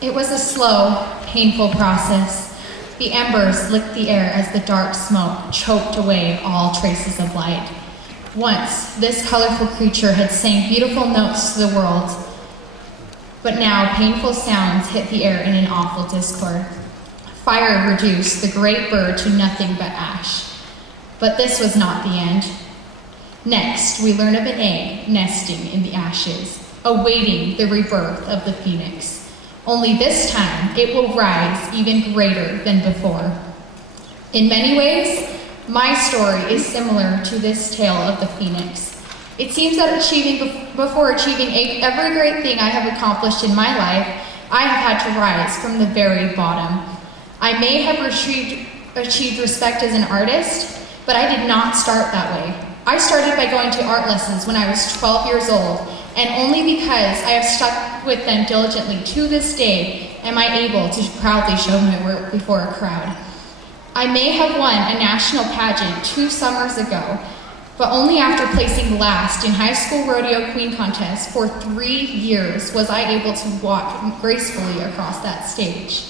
It was a slow, painful process. The embers licked the air as the dark smoke choked away all traces of light. Once, this colorful creature had sang beautiful notes to the world, but now painful sounds hit the air in an awful discord. Fire reduced the great bird to nothing but ash. But this was not the end. Next, we learn of an egg nesting in the ashes, awaiting the rebirth of the phoenix. Only this time, it will rise even greater than before. In many ways, my story is similar to this tale of the phoenix. It seems that before achieving every great thing I have accomplished in my life, I have had to rise from the very bottom. I may have achieved respect as an artist, but I did not start that way. I started by going to art lessons when I was 12 years old, and only because I have stuck with them diligently to this day am I able to proudly show my work before a crowd. I may have won a national pageant 2 summers ago, but only after placing last in high school rodeo queen contest for 3 years was I able to walk gracefully across that stage.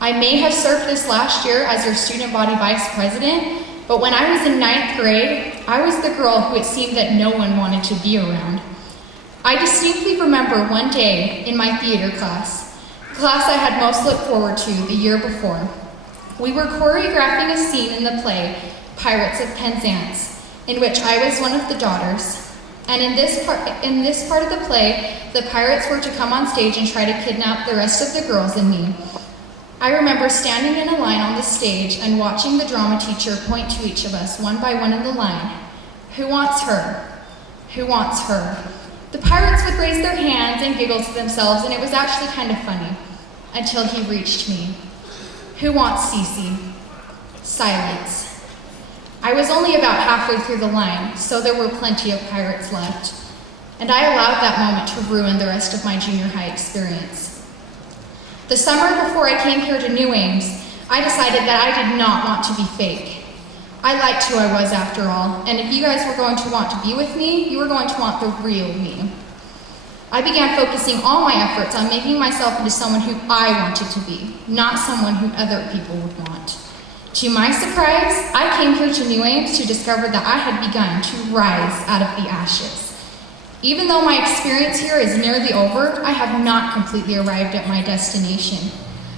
I may have served this last year as your student body vice president, but when I was in 9th grade, I was the girl who it seemed that no one wanted to be around. I distinctly remember one day in my theater class, the class I had most looked forward to the year before. We were choreographing a scene in the play, Pirates of Penzance, in which I was one of the daughters. And in this part of the play, the pirates were to come on stage and try to kidnap the rest of the girls and me. I remember standing in a line on the stage and watching the drama teacher point to each of us one by one in the line. Who wants her? Who wants her? The pirates would raise their hands and giggle to themselves, and it was actually kind of funny, until he reached me. Who wants Cece? Silence. I was only about halfway through the line, so there were plenty of pirates left, and I allowed that moment to ruin the rest of my junior high experience. The summer before I came here to New Ames, I decided that I did not want to be fake. I liked who I was after all, and if you guys were going to want to be with me, you were going to want the real me. I began focusing all my efforts on making myself into someone who I wanted to be, not someone who other people would want. To my surprise, I came here to New Ames to discover that I had begun to rise out of the ashes. Even though my experience here is nearly over, I have not completely arrived at my destination.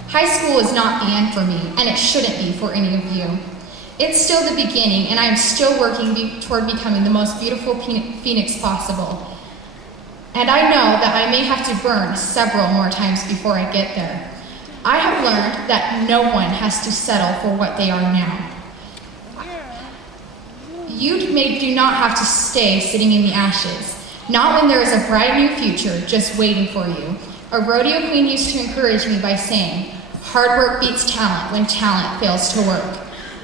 High school is not the end for me, and it shouldn't be for any of you. It's still the beginning, and I am still working toward becoming the most beautiful phoenix possible. And I know that I may have to burn several more times before I get there. I have learned that no one has to settle for what they are now. You do not have to stay sitting in the ashes, not when there is a bright new future just waiting for you. A rodeo queen used to encourage me by saying, hard work beats talent when talent fails to work.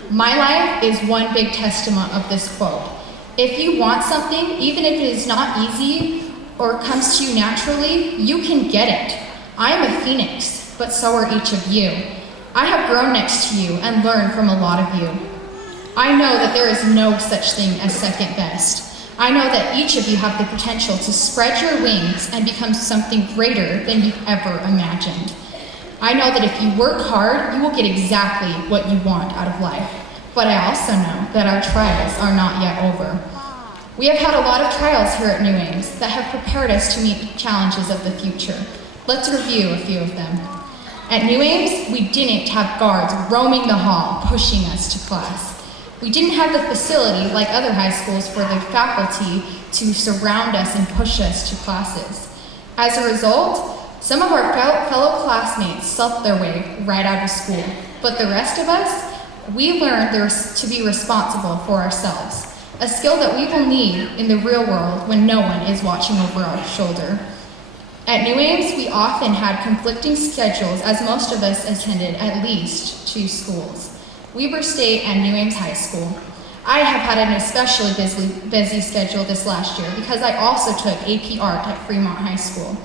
My life is one big testament of this quote. If you want something, even if it is not easy or comes to you naturally, you can get it. I am a phoenix, but so are each of you. I have grown next to you and learned from a lot of you. I know that there is no such thing as second best. I know that each of you have the potential to spread your wings and become something greater than you've ever imagined. I know that if you work hard, you will get exactly what you want out of life. But I also know that our trials are not yet over. We have had a lot of trials here at New Ames that have prepared us to meet the challenges of the future. Let's review a few of them. At New Ames, we didn't have guards roaming the hall, pushing us to class. We didn't have the facility, like other high schools, for the faculty to surround us and push us to classes. As a result, some of our fellow classmates selfed their way right out of school, but the rest of us, we learned to be responsible for ourselves, a skill that we will need in the real world when no one is watching over our shoulder. At New Ames, we often had conflicting schedules as most of us attended at least 2 schools, Weber State and New Ames High School. I have had an especially busy schedule this last year because I also took AP Art at Fremont High School.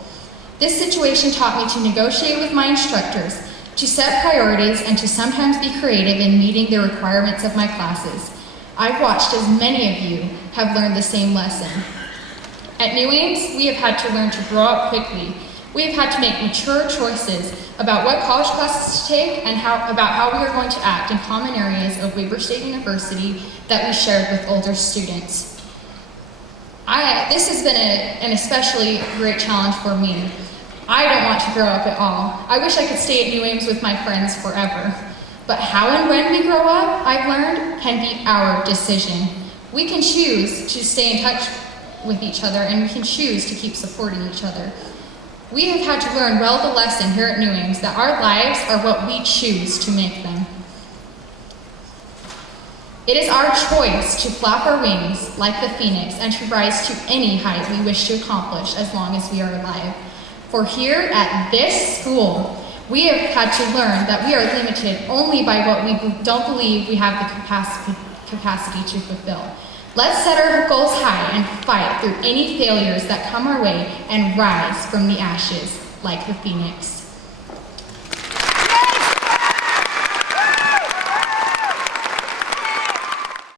This situation taught me to negotiate with my instructors, to set priorities, and to sometimes be creative in meeting the requirements of my classes. I've watched as many of you have learned the same lesson. At New Ames, we have had to learn to grow up quickly We have had to make mature choices about what college classes to take and about how we are going to act in common areas of Weber State University that we shared with older students. This has been an especially great challenge for me. I don't want to grow up at all. I wish I could stay at New Ames with my friends forever. But how and when we grow up, I've learned, can be our decision. We can choose to stay in touch with each other, and we can choose to keep supporting each other. We have had to learn well the lesson here at New Ames that our lives are what we choose to make them. It is our choice to flap our wings like the phoenix and to rise to any height we wish to accomplish as long as we are alive. For here at this school, we have had to learn that we are limited only by what we don't believe we have the capacity to fulfill. Let's set our goals high and fight through any failures that come our way and rise from the ashes like the phoenix.